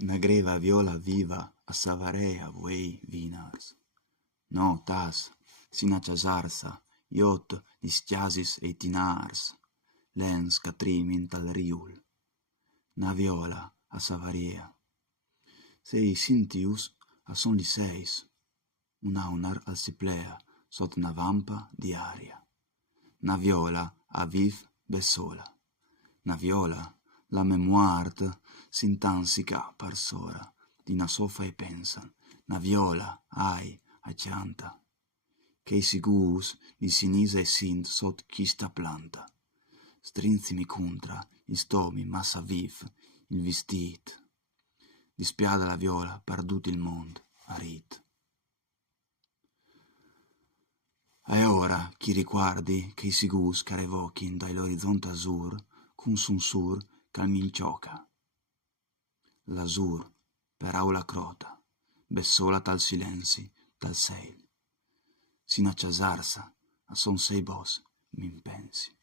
Na greva viola viva a savarea vuei vinars. No, tas, sina chasarsa, iot distiasis eitinars, lens catrim tal riul. Na viola a savarea. Sei sintius a son liseis, un aunar al siplea sot na vampa di aria. Na viola a viv bessola. Na viola la memoart s'intansica par sora, di na sofa e pensan. Na viola, ai, a cianta. Chei sigus di sinisa e sint sot chista planta. Strinzimi contra, il stomi massa viv, il vestit. Dispiada la viola, perdut il mond, arit. E ora chi ricordi che i sigus che revochin dall'orizzonte azur, con sun sur calmi cioca. L'azur, per aula crota, bessola tal silenzi, tal seil. Sina chasarsa, a son sei bos, min pensi.